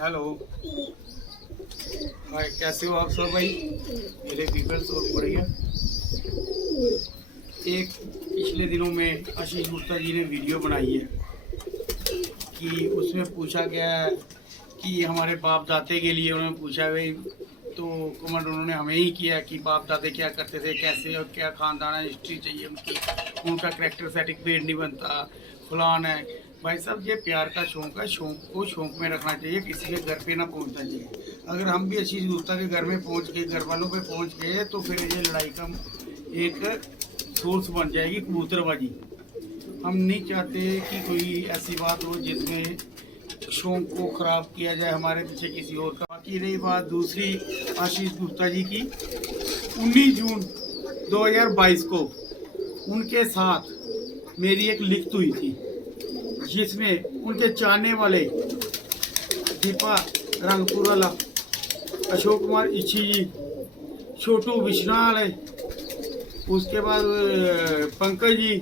Hello hi, कैसे हो आप सब भाई मेरे पीपल्स? और बढ़िया। एक पिछले दिनों में आशीष गुप्ता जी ने वीडियो बनाई है कि उसमें पूछा गया है कि हमारे बाप दादे के लिए उन्होंने पूछा भाई, तो कमेंट उन्होंने हमें ही किया कि बाप दादे क्या करते थे, कैसे और क्या खानदाना हिस्ट्री चाहिए उनकी, उनका करेक्टर सर्टिफिकेट नहीं बनता, फलान है। भाई साहब, ये प्यार का शौक है, शौक को शौक में रखना चाहिए, किसी के घर पे ना पहुंचना चाहिए। अगर हम भी आशीष गुप्ता के घर में पहुंच गए, घर वालों पे पहुंच गए, तो फिर ये लड़ाई का एक सोर्स बन जाएगी, कबूतरबाजी। हम नहीं चाहते कि कोई ऐसी बात हो जिसमें शौक को खराब किया जाए हमारे पीछे किसी और का। बाकी रही बात दूसरी आशीष गुप्ता जी की, 19 जून 2022 को उनके साथ मेरी एक लिखत हुई थी जिसमें उनके चाहने वाले दीपा रंगपुरवाला, अशोक कुमार इच्छी जी, छोटू बिश्नाल, उसके बाद पंकज जी,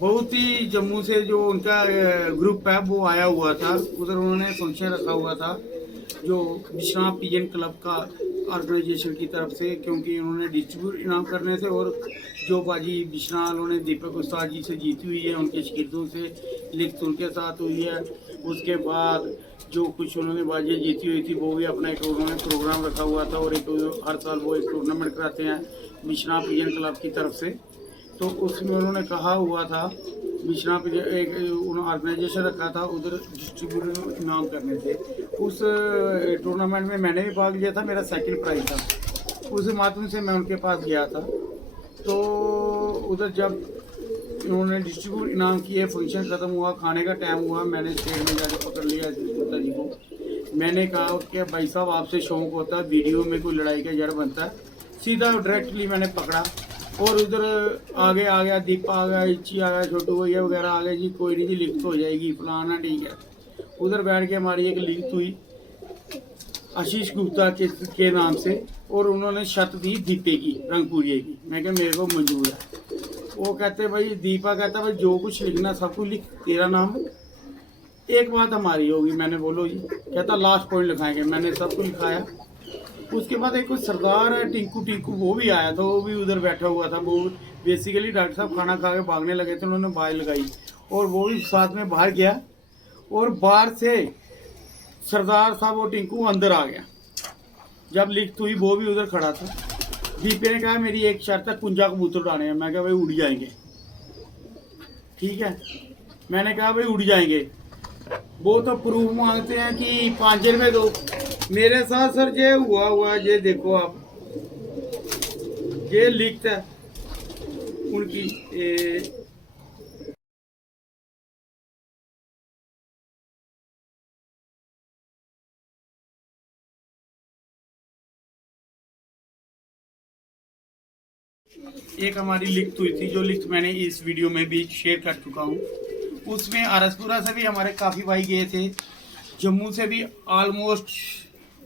बहुत ही जम्मू से जो उनका ग्रुप है वो आया हुआ था। उधर उन्होंने फंक्शन रखा हुआ था जो विश्वनाथ पिजन क्लब का ऑर्गेनाइजेशन की तरफ से, क्योंकि उन्होंने डिस्ट्रीब्यूट इनाम करने थे। और जो बाजी बिश्नाल उन्होंने दीपक उस्ताद जी से जीती हुई है, उनके शिगिर्दों से लिखत उनके साथ हुई है। उसके बाद जो कुछ उन्होंने बाजी जीती हुई थी वो भी अपना एक उन्होंने प्रोग्राम रखा हुआ था, और एक हर साल वो एक टूर्नामेंट कराते हैं विश्वनाथ पिजन क्लब की तरफ से। तो उसमें उन्होंने कहा हुआ था, विश्वनाथ एक ऑर्गेनाइजेशन रखा था, उधर डिस्ट्रीब्यूटर इनाम करने थे। उस टूर्नामेंट में मैंने भी भाग लिया था, मेरा सेकंड प्राइज था। उस माध्यम से मैं उनके पास गया था। तो उधर जब उन्होंने डिस्ट्रीब्यूट इनाम किए, फंक्शन ख़त्म हुआ, खाने का टाइम हुआ, मैंने स्टेज में जाकर पकड़ लिया गुप्ता जी को। मैंने कहा कि भाई साहब, आपसे शौक होता है, वीडियो में कोई लड़ाई का जड़ बनता है। सीधा डायरेक्टली मैंने पकड़ा और उधर आगे आ गया, दीपा आ गया, इच्छी आ गया, छोटू भैया वगैरह आ गए जी, कोई नहीं जी, लिखत हो जाएगी फलाना, ठीक है। उधर बैठ के हमारी एक लिखत हुई आशीष गुप्ता के नाम से, और उन्होंने शर्त दी दीपे की, रंगपुरिये की। मैं क्या, मेरे को मंजूर है। वो कहते भाई, दीपा कहता भाई जो कुछ लिखना सब कुछ लिख, तेरा नाम एक बात हमारी होगी। मैंने बोलो जी, कहता लास्ट पॉइंट लिखाएंगे। मैंने सब कुछ लिखाया। उसके बाद एक कोई सरदार है टिंकू, वो भी आया था, वो भी उधर बैठा हुआ था। वो बेसिकली डॉक्टर साहब खाना खा के भागने लगे थे, उन्होंने बाज लगाई और वो भी साथ में बाहर गया। और बाहर से सरदार साहब और टिंकू अंदर आ गया। जब लिखत हुई वो भी उधर खड़ा था। दीपे ने कहा मेरी एक शर्त है, कुंजा कबूतर उड़ाने हैं। मैं कहा भाई उड़ जाएंगे, ठीक है। मैंने कहा भाई उड़ जाएंगे। वो तो प्रूफ मांगते हैं कि 5 रुपये दो। मेरे साथ सर ये हुआ ये देखो आप, ये लिखत है उनकी। एक हमारी लिखत हुई थी, जो लिखत मैंने इस वीडियो में भी शेयर कर चुका हूँ। उसमें आरसपुरा से भी हमारे काफ़ी भाई गए थे, जम्मू से भी ऑलमोस्ट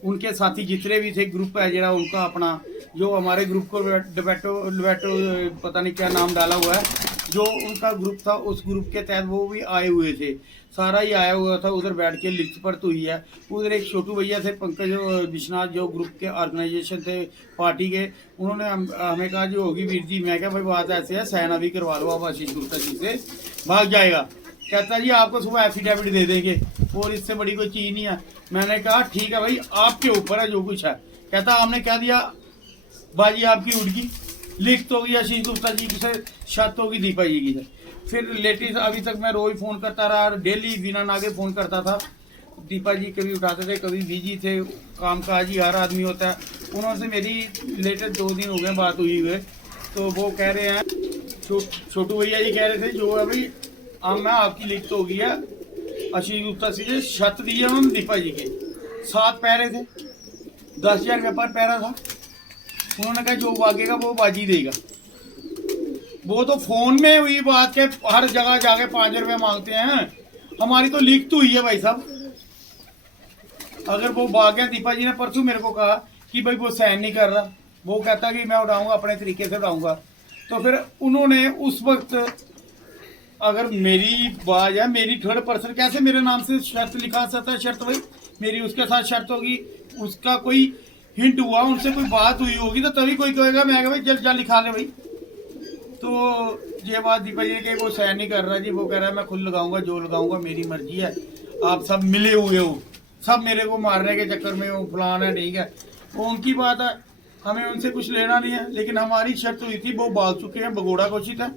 उनके साथी जितने भी थे। ग्रुप है जरा उनका अपना, जो हमारे ग्रुप को लबैटो पता नहीं क्या नाम डाला हुआ है, जो उनका ग्रुप था, उस ग्रुप के तहत वो भी आए हुए थे। सारा ही आया हुआ था, उधर बैठ के लिखत पर तो हुई है। उधर एक छोटू भैया थे, पंकज विश्वनाथ, जो ग्रुप के ऑर्गेनाइजेशन थे पार्टी के, उन्होंने हमें कहा जो होगी वीर जी। मैं क्या भाई बात ऐसे है, सहना भी करवा लो आप आशीष गुप्ता जी से, भाग जाएगा। कहता जी आपको सुबह एफिडेविट दे देंगे और इससे बड़ी कोई चीज़ नहीं है। मैंने कहा ठीक है भाई, आपके ऊपर है जो कुछ है। कहता हमने कह दिया बाजी आपकी उड़गी, लिख तो गई आशीष गुप्ता जी से, शर्त होगी दीपा जी की से। फिर लेटेस्ट अभी तक मैं रोज फ़ोन करता रहा, डेली बिना नागे फ़ोन करता था। दीपा जी कभी उठाते थे, कभी बिजी थे, काम काज ही हर आदमी होता है। उन्होंने मेरी लेटेस्ट 2 दिन हो गए बात हुई हुए, तो वो कह रहे हैं, छोटू भैया जी कह रहे थे जो है भाई, मैं आपकी लिखत हो गई है आशीष गुप्ता से, शर्त दी है उन्होंने दीपा जी के। 7 पैरे थे, 10,000 रुपये पर पैरा था। उन्होंने कहा जो भागेगा वो बाजी देगा। वो तो फोन में हुई बात के हर जगह जाके 5 रुपये मांगते हैं। हमारी तो लिखत हुई है भाई साहब। अगर वो भाग गया, दीपा जी ने परसों मेरे को कहा कि भाई वो साइन नहीं कर रहा, वो कहता कि मैं उड़ाऊंगा अपने तरीके से उड़ाऊंगा। तो फिर उन्होंने उस वक्त अगर मेरी बात है, मेरी थर्ड पर्सन कैसे मेरे नाम से शर्त लिखा सकता है? शर्त भाई मेरी उसके साथ शर्त होगी, उसका कोई हिंट हुआ, उनसे कोई बात हुई होगी तो तभी कोई कहेगा। मैं भाई जल्द जल्द लिखा ले भाई। तो ये बात दीपक जी कि वो सहन नहीं कर रहा जी, वो कह रहा है मैं खुद लगाऊंगा, जो लगाऊंगा मेरी मर्जी है, आप सब मिले हुए हो, सब मेरे को मारने के चक्कर में हो, फलान है, ठीक है, वो उनकी बात है, हमें उनसे कुछ लेना नहीं है। लेकिन हमारी शर्त हुई थी, वो भाग चुके हैं, भगोड़ा घोषित है।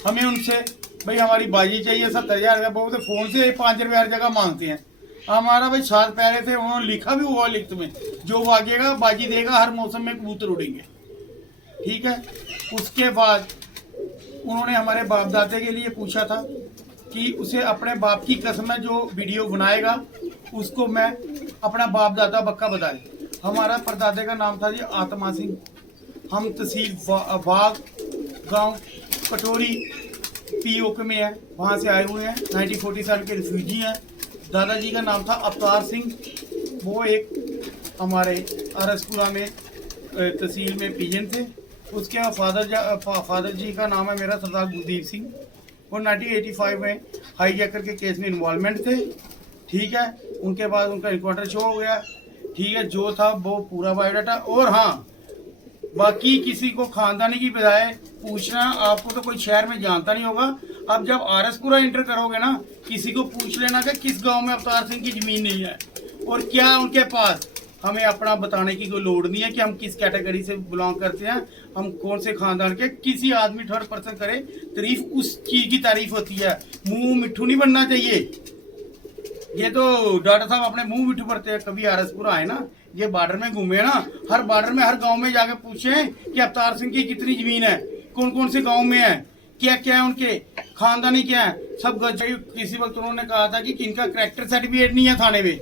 हमें उनसे भाई हमारी बाजी चाहिए 70,000 का, बहुत फोन से 5 रुपये हर जगह मांगते हैं। हमारा भाई 7 पैरे थे, उन्होंने लिखा भी हुआ लिखत में, जो भागेगा बाजी देगा, हर मौसम में कबूतर उड़ेंगे, ठीक है। उसके बाद उन्होंने हमारे बाप दादे के लिए पूछा था कि उसे अपने बाप की कसम है जो वीडियो बनाएगा उसको मैं अपना बाप दादा बक्का बताए। हमारा परदादे का नाम था जी आत्मा सिंह। हम तहसील बाग गांव कटोरी पीओके में है, वहाँ से आए हुए हैं, 1940 साल के रिफ्यूजी हैं। दादाजी का नाम था अवतार सिंह, वो एक हमारे अरसपुरा में तहसील में पीएन थे। उसके बाद फादर जी का नाम है मेरा सरदार गुरदीप सिंह, वो 1985 में हाईजैकर के केस में इन्वॉल्वमेंट थे, ठीक है। उनके बाद उनका इनकाउंटर शो हो गया, ठीक है, जो था वो पूरा बायोडाटा। और हाँ, बाकी किसी को खानदानी की बजाय पूछना, आपको तो कोई शहर में जानता नहीं होगा, अब जब आरएसपुरा इंटर करोगे ना, किसी को पूछ लेना कि किस गांव में अवतार सिंह की जमीन नहीं है और क्या उनके पास। हमें अपना बताने की कोई लोड़ नहीं है कि हम किस कैटेगरी से बिलोंग करते हैं, हम कौन से खानदान के। किसी आदमी थर्ड पर्सन करे तारीफ, उस चीज की तारीफ होती है, मुंह मिट्ठू नहीं बनना चाहिए। ये तो डॉक्टर साहब अपने मुंह मिट्ठू करते हैं। कभी आरएसपुरा आए ना, ये बॉर्डर में घूमे ना, हर बॉर्डर में हर गांव में जाके पूछे कि अवतार सिंह की कितनी जमीन है, कौन कौन से गांव में है, क्या क्या है, उनके खानदानी क्या है, सब गज। किसी वक्त उन्होंने कहा था कि इनका कैरेक्टर सर्टिफिकेट नहीं है थाने में।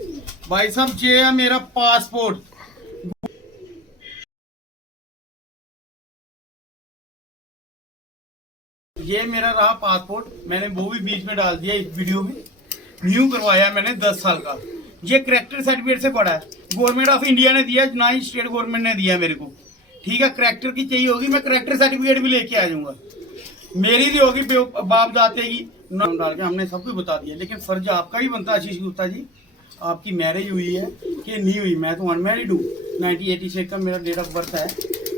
भाई साहब ये है मेरा पासपोर्ट, ये मेरा रहा पासपोर्ट, मैंने वो भी बीच में डाल दिया इस वीडियो में। न्यू करवाया मैंने 10 साल का। ये करेक्टर सर्टिफिकेट से पड़ा है, गवर्नमेंट ऑफ इंडिया ने दिया, ना ही स्टेट गवर्नमेंट ने दिया मेरे को, ठीक है। करेक्टर की चाहिए होगी, मैं करेक्टर सर्टिफिकेट भी लेके आ जाऊंगा। मेरी भी होगी बाप दाते की, नाम डाल के हमने सब कुछ बता दिया। लेकिन फर्ज आपका भी बनता है आशीष गुप्ता जी, आपकी मैरिज हुई है कि नहीं हुई? मैं तो अनमैरिड हूँ। 1986 का मेरा डेट ऑफ बर्थ है,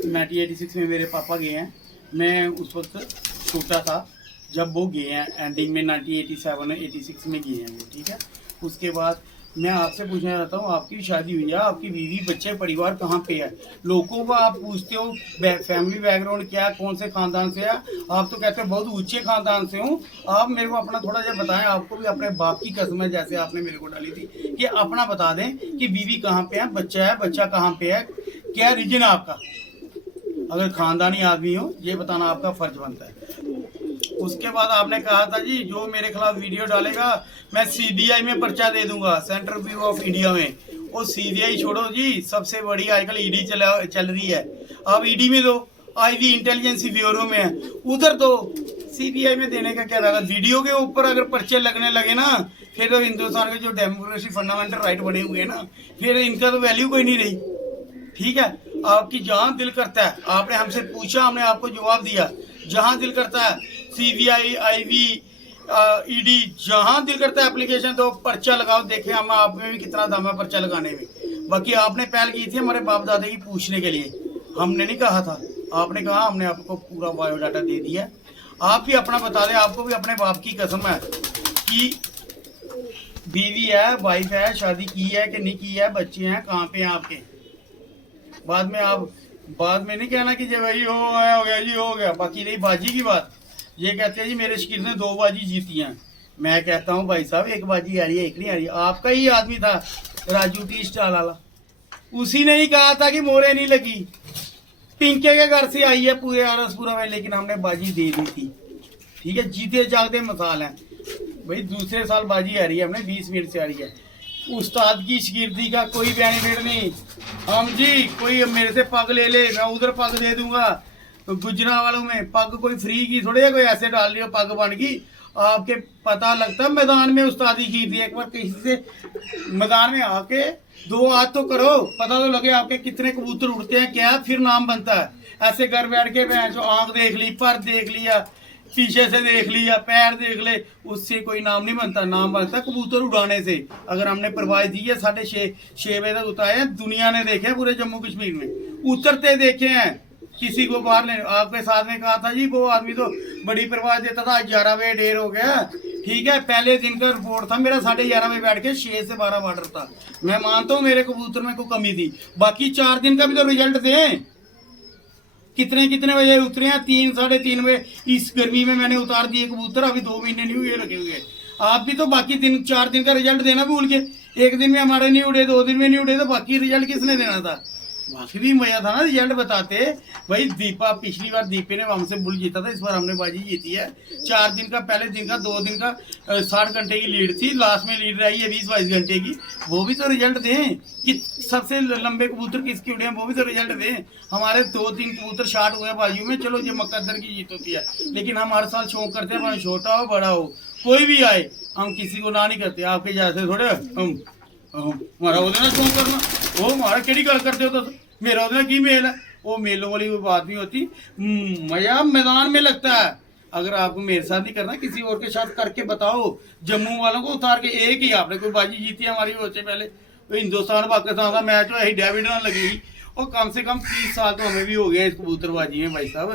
1986 में मेरे पापा गए हैं, मैं उस वक्त छोटा था जब वो गए हैं, एंडिंग में 1987-86 में गए हैं, ठीक है। उसके बाद मैं आपसे पूछना चाहता हूँ, आपकी शादी हुई है, आपकी बीवी बच्चे परिवार कहाँ पे है? लोगों को आप पूछते हो फैमिली बैकग्राउंड क्या है, कौन से खानदान से है, आप तो कहते हो बहुत ऊंचे खानदान से हूँ। आप मेरे को अपना थोड़ा सा बताएं, आपको भी अपने बाप की कसम है जैसे आपने मेरे को डाली थी, कि अपना बता दें कि बीवी कहाँ पे है, बच्चा कहाँ पे है, क्या रीजन है आपका। अगर खानदानी आदमी हो ये बताना आपका फर्ज बनता है। उसके बाद आपने कहा था जी जो मेरे खिलाफ वीडियो डालेगा मैं सीबीआई में पर्चा दे दूंगा, सेंट्रल ब्यूरो ऑफ इंडिया में। वो सीबीआई छोड़ो जी, सबसे बड़ी आजकल ईडी चल रही है, आप ईडी में दो, आईवी इंटेलिजेंस ब्यूरो में है, उधर दो। सीबीआई में देने का क्या रहेगा? वीडियो के ऊपर अगर पर्चे लगने लगे ना, फिर तो हिंदुस्तान के जो डेमोक्रेसी फंडामेंटल राइट बने हुए हैं ना, फिर इनका तो वैल्यू कोई नहीं रही, ठीक है। आपकी जहां दिल करता है, आपने हमसे पूछा, हमने आपको जवाब दिया, जहां दिल करता है सीबीआई, आईवी, ईडी, जहां दिल करता है एप्लीकेशन तो पर्चा लगाओ, देखें हम आप में भी कितना दम है पर्चा लगाने में। बाकी आपने पहल की थी हमारे बाप दादा की पूछने के लिए, हमने नहीं कहा था, आपने कहा, हमने आपको पूरा बायोडाटा दे दिया। आप भी अपना बता दें, आपको भी अपने बाप की कसम है कि बीवी है, वाइफ है, शादी की है कि नहीं की है, बच्चे हैं, कहाँ पे हैं आपके। बाद में आप बाद में नहीं कहना कि जब भाई हो गया जी, हो गया। बाकी रही बाजी की बात, ये कहते हैं जी मेरे शकीर ने 2 बाजी जीती हैं। मैं कहता हूँ भाई साहब 1 बाजी आ रही है, 1 नहीं आ रही। आपका ही आदमी था राजू टी स्टाल वाला, उसी ने ही कहा था कि मोरे नहीं लगी, पिंके के घर से आई है पूरे आरएसपुरा में, लेकिन हमने बाजी दे दी थी, ठीक है। जीते जागते मिसाल है भाई, दूसरे साल बाजी आ रही है, हमने 20 मिनट से आ रही है। उस्ताद की शागिर्दी का कोई बेनिफिट नहीं। हम जी कोई मेरे से पग ले ले, मैं उधर पग दे दूंगा। तो गुजरा वालों में पग कोई फ्री की थोड़ी है, कोई ऐसे डाल लियो पग बन गई। आपके पता लगता है मैदान में उस्तादी की थी, एक बार किसी से मैदान में आके 2 हाथ तो करो, पता तो लगे आपके कितने कबूतर उड़ते हैं, क्या फिर नाम बनता है। ऐसे घर बैठ के जो आंख देख ली, पर देख लिया, पीछे से देख लिया, पैर देख ले, उससे कोई नाम नहीं बनता। नाम बनता कबूतर उड़ाने से। अगर हमने परवाज दी है 6:30 बजे तक उतारे हैं, दुनिया ने देखे पूरे जम्मू कश्मीर में उतरते देखे हैं, किसी को बाहर ले। आपके साथ में कहा था जी वो आदमी तो बड़ी परवाज देता था, 11 बजे ढेर हो गया। ठीक है, पहले दिन का रिपोर्ट था मेरा 11:30 बजे बैठ के 6 से 12 ऑर्डर था। मैं मानता हूँ मेरे कबूतर में कोई कमी थी, बाकी 4 दिन का भी तो रिजल्ट दें। कितने कितने बजे उतरे हैं, 3 साढ़े 3 बजे। इस गर्मी में मैंने उतार दिए कबूतर, अभी 2 महीने नहीं हुए रखे हुए। आप भी तो बाकी 4 दिन का रिजल्ट देना भूल के। एक दिन में हमारे नहीं उड़े, 2 दिन में नहीं उड़े, तो बाकी रिजल्ट किसने देना था? बाकी भी मजा था ना रिजल्ट बताते। भाई दीपा, पिछली बार दीपे ने हमसे बुल जीता था, इस बार हमने बाजी जीती है। 4 दिन का, पहले दिन का 2 दिन का 60 घंटे की लीड थी, लास्ट में लीड रही है 20-22 घंटे की। वो भी तो रिजल्ट दें कि सबसे लंबे कबूतर किसके उड़े हैं, वो भी तो रिजल्ट दें। हमारे 2-3 कबूतर 60 हुए बाजू में, चलो ये मकद्दर की जीत होती है, लेकिन हम हर साल शौक करते हैं, छोटा हो बड़ा हो कोई भी आए, हम किसी को ना नहीं करते। आपके जैसे थोड़े हमारा वो ना शौक करना, वो हमारा केड़ी गल करते हो तो मेरा उधर की मेल है। वो मेलों वाली कोई बात नहीं होती, मजा मैदान में लगता है। अगर आपको मेरे साथ नहीं करना, किसी और के साथ करके बताओ। जम्मू वालों को उतार के एक ही आपने कोई बाजी जीती है हमारी उससे पहले। तो हिंदुस्तान पाकिस्तान का मैच हो, डेविड ना लगी, और कम से कम 30 साल तो हमें भी हो गए इस कबूतरबाजी में भाई साहब।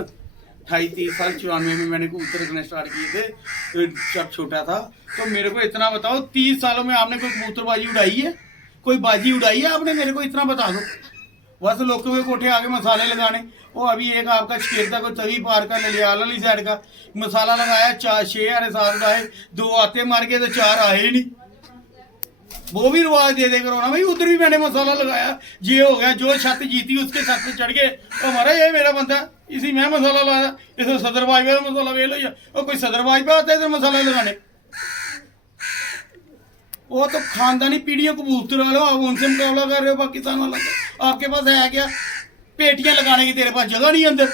28-30 साल 94 में मैंने कबूतर रखने स्टार्ट किए थे जब छोटा था। तो मेरे को इतना बताओ, 30 सालों में आपने कोई कबूतरबाजी उड़ाई है, कोई बाजी उड़ाई है आपने? मेरे को इतना बता दो। बस लोगों के कोठे आगे मसाले लगाने। वो अभी एक आपका शेरता को तवी पार का ललियाल वाली साइड का मसाला लगाया, 6 आरे 7 उड़ाए, 2 आते मार के तो 4 आए ही नहीं। वो भी रिवाज दे दे करो ना भाई, उधर भी मैंने मसाला लगाया, ये हो गया। जो छत जीती उसके छत पे चढ़ गए, तो हमारा ये मेरा बंदा, इसी में मसाला लाया। इसे सदरबाज पे मसाला वेल हो, और कोई सदरबाज पे आता है इधर मसाला लगाने। वो तो खानदानी पीढ़ियों कबूतर वालों, आप उनसे मुकाबला कर रहे हो पाकिस्तान वाला। आपके पास है क्या पेटियां लगाने की? तेरे पास जगह नहीं अंदर।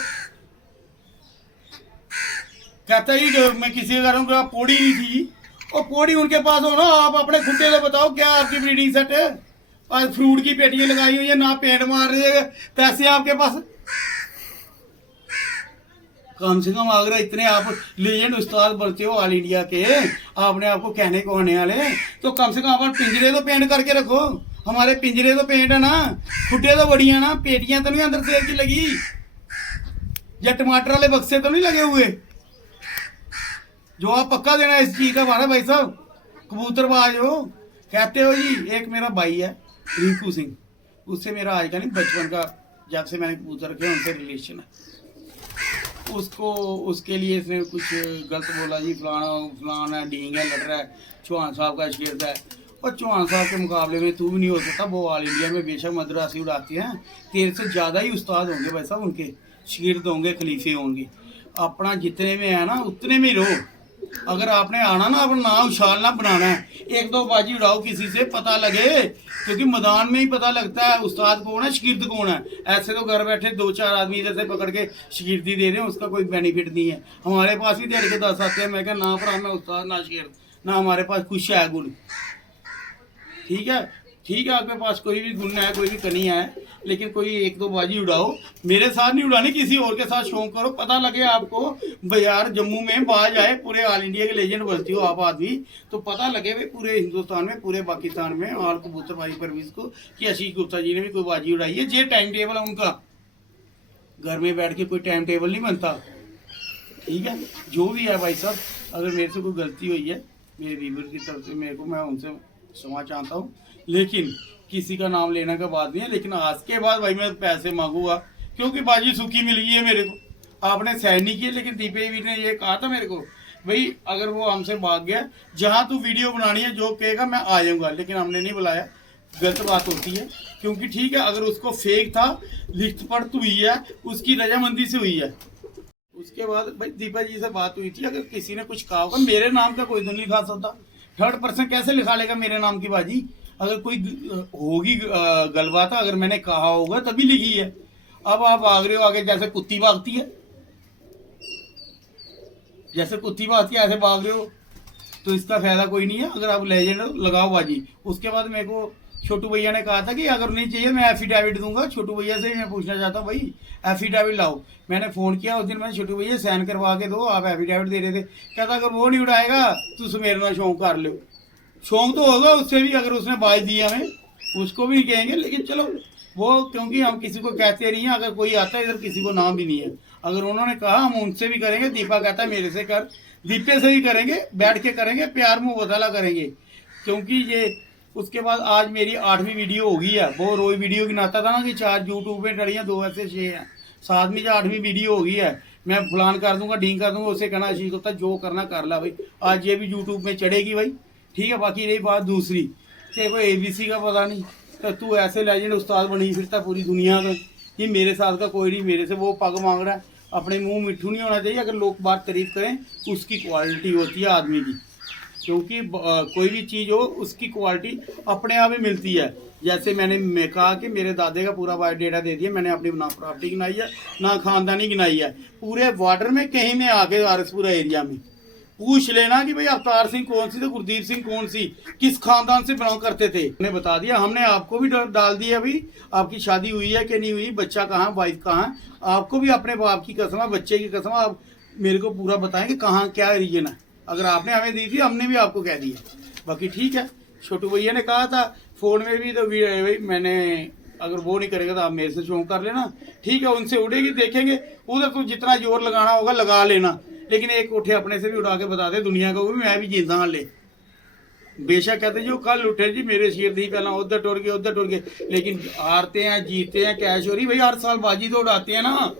कहता ही मैं किसी का करूँगा, पौड़ी नहीं थी, और पौड़ी उनके पास हो ना। आप अपने खुट्टे से बताओ क्या आपकी ब्रीडिंग सेट है? आज फ्रूट की पेटियां लगाई हुई है, ना पेंट मार रही है, पैसे आपके पास। कम से कम अगर इतने आप लेजेंड उस्ताद बनते हो ऑल इंडिया के, आपने आपको कहने को आने वाले, तो कम से कम आप पिंजरे तो पेंट करके रखो। हमारे पिंजरे तो पेंट है ना, खुड्डे तो बढ़िया ना, पेटियां तो नहीं अंदर सेल की लगी, या टमाटर वाले बक्से तो नहीं लगे हुए। जो आप पक्का देना इस चीज का हमारा भाई साहब, कबूतरबाज हो कहते हो जी। एक मेरा भाई है रिंकू सिंह, उससे मेरा आज का नहीं बचपन का, जब से मैंने कबूतर रखे उनसे रिलेशन है। उसको उसके लिए इसने कुछ गलत बोला जी, फलाना है, ढींग है, लड़ रहा है, चौहान साहब का शिरदा है। और चौहान साहब के मुकाबले में तू भी नहीं हो सकता। वो ऑल इंडिया में बेशक मद्रासी उड़ाती हैं, तेरे से ज़्यादा ही उस्ताद होंगे भाई साहब, उनके शिगिर्द होंगे, खलीफे होंगे। अपना जितने में है ना उतने में रहो। अगर आपने आना ना, अपना नाम उछालना बनाना है, 1-2 बाजी उड़ाओ किसी से, पता लगे। क्योंकि मैदान में ही पता लगता है उस्ताद कौन है, शिगिर्द कौन है। ऐसे तो घर बैठे 2-4 आदमी इधर से पकड़ के शिगिर्दी दे दें, उसका कोई बेनिफिट नहीं है। हमारे पास भी दिहाड़ी के 10 आते हैं, मैं क्या ना पर हमें उस्ताद ना शिगिर्द, ना हमारे पास कुछ है गुण। ठीक है, ठीक है, आपके पास कोई भी गुण है, कोई भी कनी है, लेकिन कोई 1-2 बाजी उड़ाओ। मेरे साथ नहीं उड़ानी, किसी और के साथ शौक करो। पता लगे आपको बाजार जम्मू में बाज आए, पूरे ऑल इंडिया के लेजेंड बनती हो आप आदमी, तो पता लगे भाई पूरे हिंदुस्तान में, पूरे पाकिस्तान में और कबूतरबाजी परवीज को कि आशीष गुप्ता जी ने भी कोई बाजी उड़ाई है। ये टाइम टेबल है उनका, घर में बैठ के कोई टाइम टेबल नहीं बनता। ठीक है, जो भी है भाई साहब, अगर मेरे से कोई गलती हुई है मेरे व्यूअर की तरफ से, मेरे को, मैं उनसे क्षमा चाहता हूँ, लेकिन किसी का नाम लेने का बात नहीं है। लेकिन आज के बाद भाई मैं पैसे मांगूंगा, क्योंकि बाजी सूखी मिल गई है मेरे को। आपने सहन नहीं किए, लेकिन दीपे भी ने ये कहा था मेरे को, भाई अगर वो हमसे भाग गया, जहाँ तू वीडियो बनानी है जो कहेगा मैं आ जाऊँगा, लेकिन हमने नहीं बुलाया। गलत बात होती है, क्योंकि ठीक है अगर उसको फेक था, लिखत पढ़त हुई है, उसकी रजामंदी से हुई है। उसके बाद भाई दीपा जी से बात हुई थी, अगर किसी ने कुछ कहा होगा, मेरे नाम का कोई तो नहीं लिखा सकता। 3rd पर्सन कैसे लिखा लेगा मेरे नाम की बाजी? अगर कोई होगी गलबात, अगर मैंने कहा होगा तभी लिखी है। अब आप भाग रहे हो आगे, जैसे कुत्ती भागती है, जैसे कुत्ती भागती है ऐसे भाग रहे हो, तो इसका फायदा कोई नहीं है। अगर आप लेजेंड लगाओ बाजी, उसके बाद मेरे को छोटू भैया ने कहा था कि अगर नहीं चाहिए मैं एफिडेविट दूंगा। छोटू भैया से ही मैं पूछना चाहता हूँ भाई एफिडेविट लाओ। मैंने फ़ोन किया उस दिन, मैंने छोटू भैया साइन करवा के दो, आप एफिडेविट दे रहे थे। कहता अगर वो नहीं उड़ाएगा तो मेरे ना शौक कर लो। शौक तो होगा उससे भी, अगर उसने बाज दिया हमें उसको भी कहेंगे, लेकिन चलो वो, क्योंकि हम किसी को कहते नहीं है। अगर कोई आता है इधर किसी को नाम भी नहीं है, अगर उन्होंने कहा हम उनसे भी करेंगे। दीपा कहता है मेरे से कर, दीपे से ही करेंगे, बैठ के करेंगे, प्यार मुँह बदला करेंगे। क्योंकि ये उसके बाद आज मेरी 8वीं वीडियो हो गई है। वो रोज वीडियो गिनाता था ना कि 4 यूट्यूब पे डरियाँ, 2 ऐसे 6 हैं, 7वीं या 8वीं वीडियो हो गई है। मैं फलान कर दूंगा, ढींग कर दूंगा, उससे कहना आशीष गुप्ता जो करना कर ला भाई। आज ये भी यूट्यूब में चढ़ेगी भाई, ठीक है। बाकी रही बात दूसरी, तेरे को ABC का पता नहीं, तो तू ऐसे लेजेंड उस्ताद बनी फिरता पूरी दुनिया में कि मेरे साथ का कोई नहीं, मेरे से वो पग मांग रहा है। अपने मुंह मिट्ठू नहीं होना चाहिए। अगर लोग बात तारीफ करें उसकी क्वालिटी होती है आदमी की, क्योंकि कोई भी चीज़ हो उसकी क्वालिटी अपने आप ही मिलती है। जैसे मैंने कहा कि मेरे दादे का पूरा बायोडेटा दे दिया, मैंने अपनी ना प्रॉपर्टी गिनाई है ना खानदानी गिनाई है। पूरे बॉर्डर में कहीं में आके आरसपुरा एरिया में पूछ लेना कि भाई अवतार सिंह कौन सी, तो गुरदीप सिंह कौन सी, किस खानदान से बिलोंग करते थे। हमने बता दिया। हमने आपको भी डाल दिया अभी, आपकी शादी हुई है कि नहीं हुई, बच्चा कहाँ, वाइफ कहाँ। आपको भी अपने बाप की कसम, बच्चे की कसम, आप मेरे को पूरा बताएं कि कहाँ क्या रीजन है। अगर आपने हमें दी थी, हमने भी आपको कह दिया। बाकी ठीक है, छोटू भैया ने कहा था फ़ोन में भी, तो भाई मैंने, अगर वो नहीं करेगा तो आप मेरे से शौक कर लेना, ठीक है। उनसे उड़ेगी, देखेंगे उधर तो जितना जोर लगाना होगा लगा लेना, लेकिन एक कोठे अपने से भी उड़ा के बता दे दुनिया को भी मैं भी जीता हाँ ले। बेशक कहते जो कल उठे जी मेरे शेर थी, पहला उधर टुर गए उधर टुर गए, लेकिन हारते हैं जीतते हैं कैश हो रही भाई। हर साल बाजी तो उड़ाते हैं ना,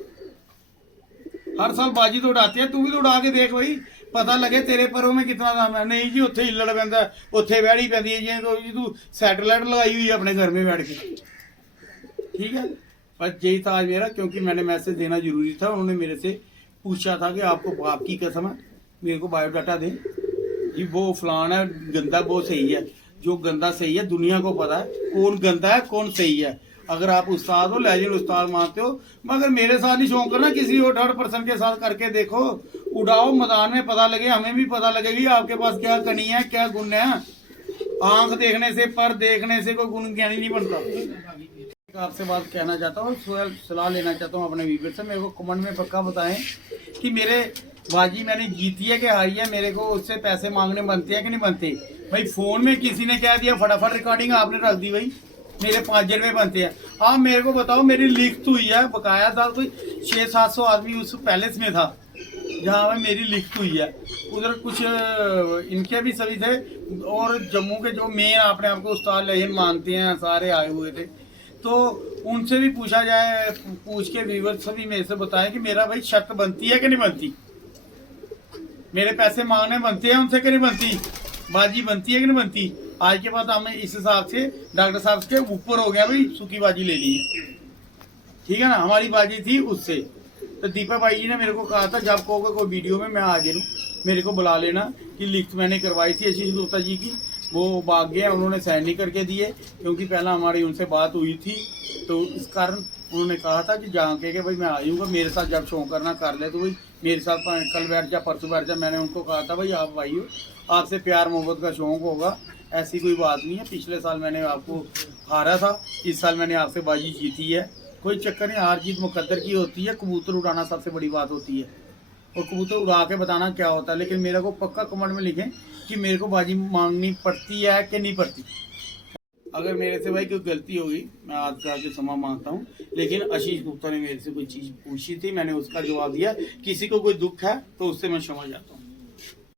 हर साल बाजी तो उड़ाते हैं। तू भी तो उड़ा के देख भाई, पता लगे तेरे परों में कितना दाम है। नहीं जी उत्थे हिलड़ पैंदा, उत्थे वैड़ी पैंदी है जी, तू सैटेलाइट लगाई हुई है अपने घर में बैठ के, ठीक है। पर यही था आज मेरा, क्योंकि मैंने मैसेज देना जरूरी था। उन्होंने मेरे से पूछा था कि आपको बाप की कसम है मेरे को बायोडाटा दे जी, वो फलान है गंदा, वो सही है। जो गंदा सही है दुनिया को पता है कौन गंदा है कौन सही है। अगर आप उस्ताद हो, लेजेंड उस्ताद मानते हो, मगर मेरे साथ नहीं शौक करना, किसी और 3rd पर्सन के साथ करके देखो, उड़ाओ, मैदान में पता लगे, हमें भी पता लगेगी आपके पास क्या कनी है क्या गुण है। आंख देखने से, पर देखने से कोई गुण ज्ञानी नहीं बनता। आपसे बात कहना चाहता हूँ, सलाह लेना चाहता हूँ अपने व्यूअर से। मेरे को कमेंट में पक्का बताएं कि मेरे बाजी मैंने जीती है कि हारी है, मेरे को उससे पैसे मांगने बनते हैं कि नहीं बनते। भाई फ़ोन में किसी ने कह दिया, फटाफट रिकॉर्डिंग आपने रख दी, भाई मेरे 5 रुपये बनते हैं। आप मेरे को बताओ, मेरी लिखत हुई है बकाया था, कोई 600-700 आदमी उस पैलेस में था जहाँ पे मेरी लिखत हुई है। उधर कुछ इनके भी सभी थे, और जम्मू के जो मेन अपने आपको उस्ताद लेजेंड मानते हैं सारे आए हुए थे। तो उनसे भी पूछा जाए, पूछ के व्यूअर सभी मेरे से बताएं कि मेरा भाई शर्त बनती है कि नहीं बनती, मेरे पैसे मांगने बनते हैं उनसे कि नहीं बनती, बाजी बनती है कि नहीं बनती। आज के बाद हमें इस हिसाब से डॉक्टर साहब के ऊपर हो गया भाई, सूखी बाजी ले ली है, ठीक है ना। हमारी बाजी थी उससे। तो दीपा भाई जी ने मेरे को कहा था जब कहोगे कोई वीडियो में मैं हाजिर हूँ, मेरे को बुला लेना। कि लिखत मैंने करवाई थी आशीष गुप्ता जी की, वो भाग गए, उन्होंने साइन नहीं करके दिए, क्योंकि पहला हमारी उनसे बात हुई थी। तो इस कारण उन्होंने कहा था कि जहाँ के भाई मैं आऊँगा, मेरे साथ जब शो करना कर ले, तो भाई मेरे साथ कल बैठ जा परसों बैठ जा। मैंने उनको कहा था भाई आप भाई हो, आपसे प्यार मोहब्बत का शौक होगा, ऐसी कोई बात नहीं है। पिछले साल मैंने आपको हारा था, इस साल मैंने आपसे बाजी जीती है, कोई चक्कर नहीं। हार जीत मुकद्दर की होती है, कबूतर उड़ाना सबसे बड़ी बात होती है, और कबूतर उड़ा के बताना क्या होता है। लेकिन मेरे को पक्का कमेंट में लिखें कि मेरे को बाजी मांगनी पड़ती है कि नहीं पड़ती। अगर मेरे से भाई कोई गलती होगी, मैं आपसे आगे क्षमा मांगता हूँ। लेकिन आशीष गुप्ता ने मेरे से कोई चीज़ पूछी थी, मैंने उसका जवाब दिया। किसी को कोई दुख है तो उससे मैं क्षमा चाहता हूँ।